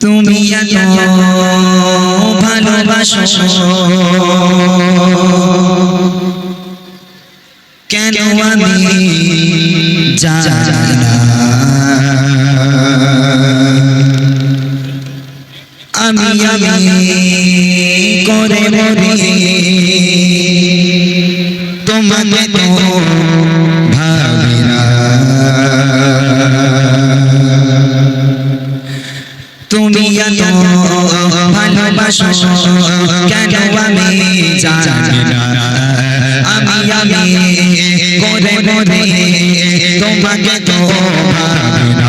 তুমি এত ভালোবাসো। কেন আমি আমি আমি করে ভালোবাসো কেন আমি জানি না আমি আমি করে মরে তোমাকে তো ভাবি না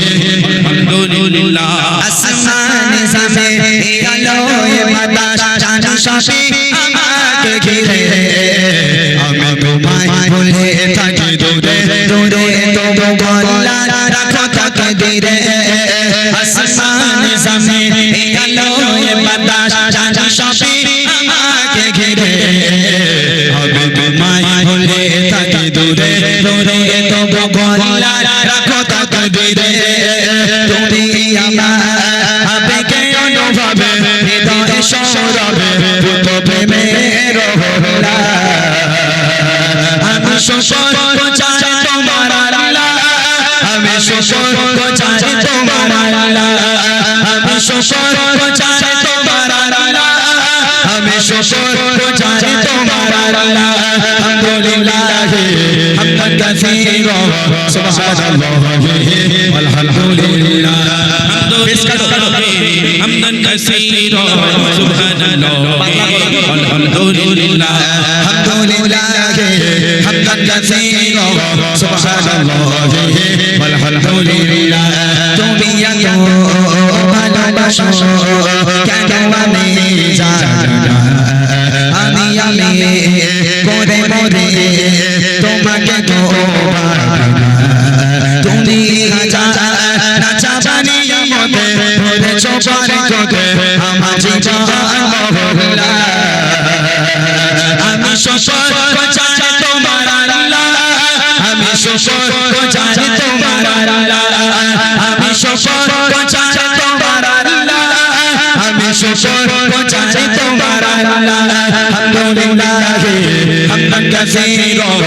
চাই তোমার আল্লাহ। আমি শোকর চাই আমি শোকর চাই তোমার আল্লাহ। আলহামদুলিল্লাহ হামদান কাসীরা। সুবহানাল্লাহ। ভালোবাসো কেন আমি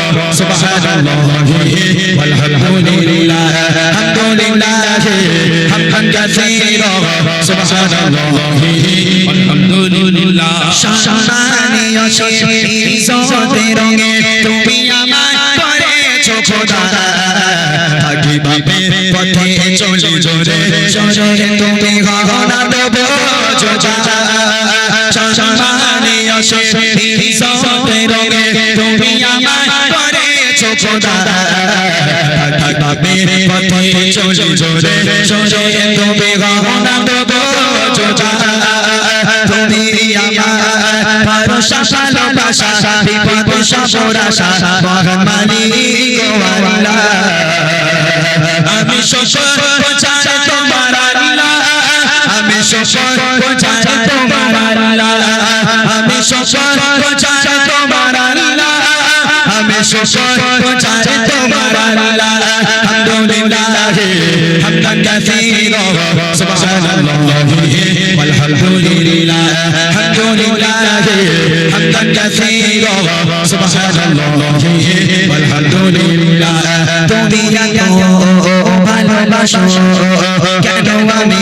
কাসীরা সুবহানাল্লাহ walhamdulillah alhamdulillah. হামদান কাসীরা সুবহানাল্লাহ আলহামদুলিল্লাহ সম্মানীয় শিশোতে রঙে তুমি আমায় জোরে জোরে তুমি গহনা দেব জোজা তুমি আমার ভরসা ভালোবাসা বিপদ সবরাসা মহামানি আমি শ্বশুর পচার তোমার আল্লাহ আমি শ্বশুর পচার তোমার আল্লাহ আমি শ্বশুর পচার তোমার আল্লাহ আমি শ্বশুর পচার তোমার আল্লাহ হামদান কাসীরা সুবহানাল্লাহ والحمدلله الحمد لله حمدا كثيرا سبحان الله والحمد لله তুমি এত ভালোবাসো কেন আমি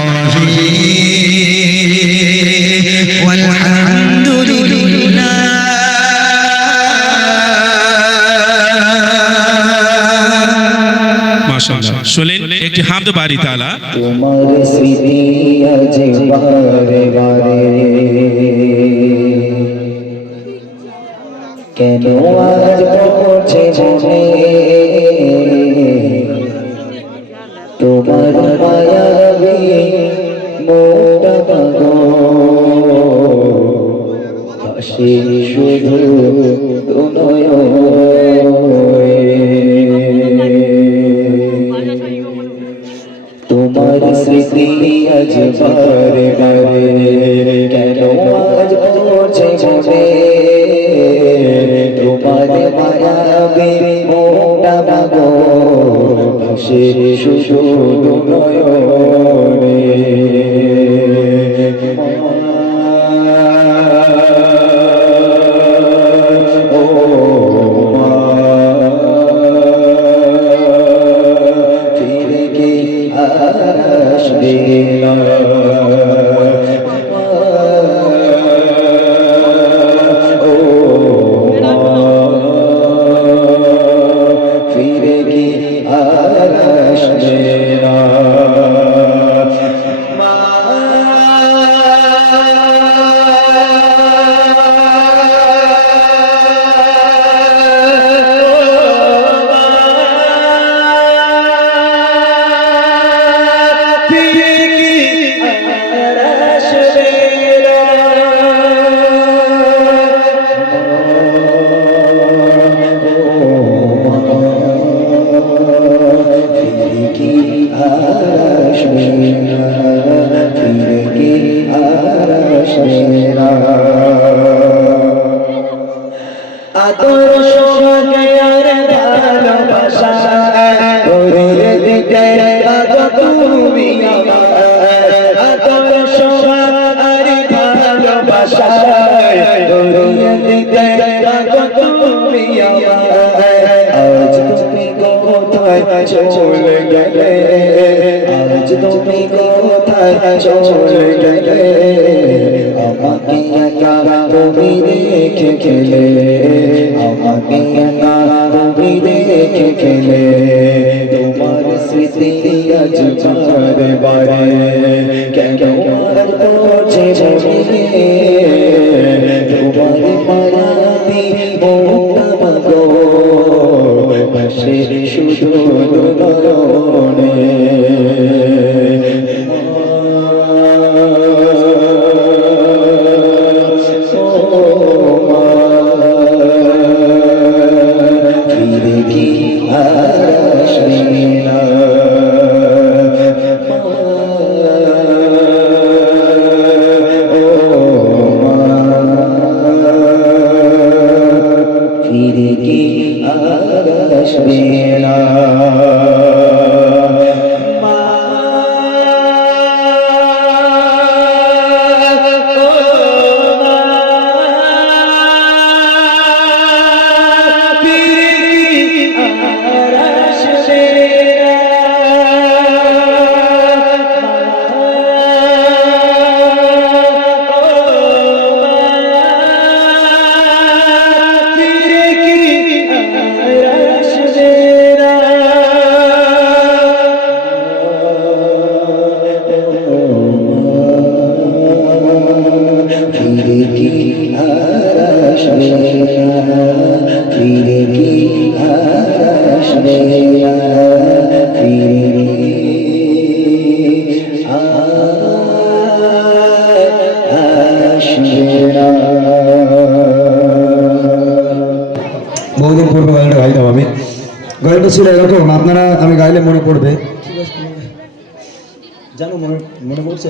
একটি হামদ বাড়ি তালা। তোমার স্মৃতি শুধু আসে তুমি আজ তুমি কোথায় চলে গেলে আজ তুমি কোথায় চলে গেলে আমাকে একা তুমি দেখে খেলে আমাকে একা তুমি দেখে খেলে তোমার স্মৃতি আজ বারে বারে কেন আর পড়ছে মনে ফিরে ফিরে কি আসবে ফিরে বহুদিন পূর্বে গানটা গাইতাম আমি গানটা ছিল এরকম আপনারা আমি গাইলে মনে পড়বে জানো মনে মনে পড়ছে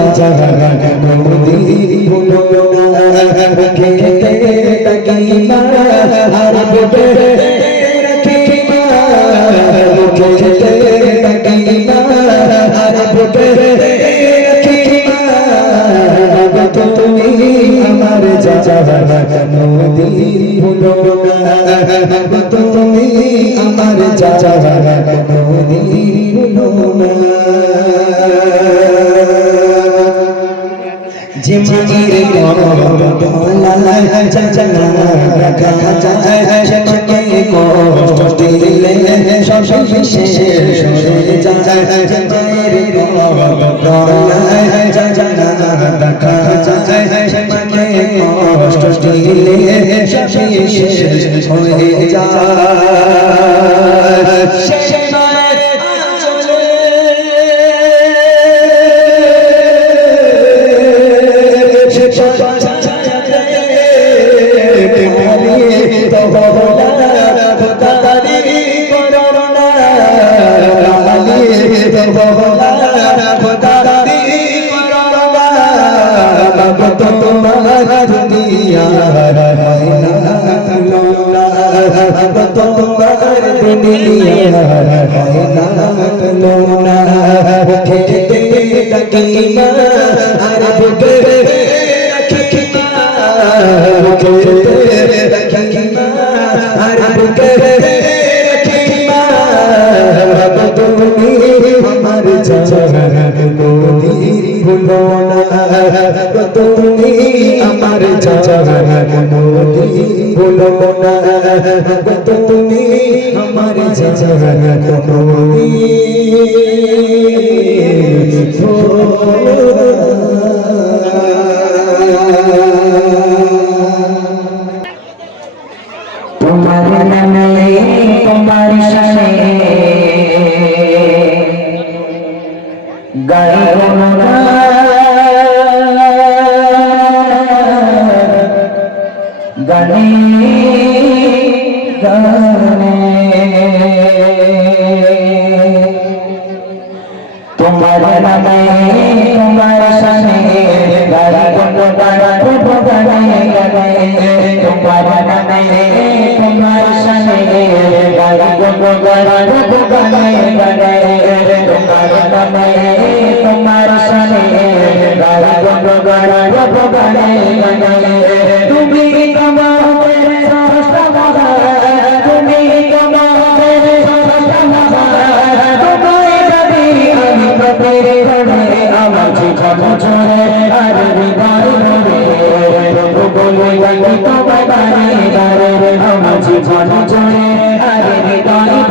আমার জান কোনো দিন ভুলো না খেতে তাকিমা আর বুকে রাখিমা খেতে তাকিমা আর বুকে রাখিমা মাগ তুমি আমার জান কোনো দিন ভুলো না মাগ তুমি আমার জান কোনো মাকে কষ্ট দিলে সব শেষ সরে যায় চাচনা রাখা যায় কষ্ট দিলে সব শেষ হয়ে যায় তোমার দুনিয়া লোনা খেতে তাকিমা আর বুকে রাখিমা তুমি আমার জান কোনি ভুলো না না তুমি আমার জান কোনি তোমার নামে তোমার শানে গাইব গানে গানে তোমার নামে তোমার শানে গাইব গাইব গানে গানে তুমি তোমাদের সহস্র তুমি তোমাদের সহস্র তোমায় যদি আমি প্রতের ঘরে আমার জীবন চলে আর তোমার তোমার গাড়ি গন্ধ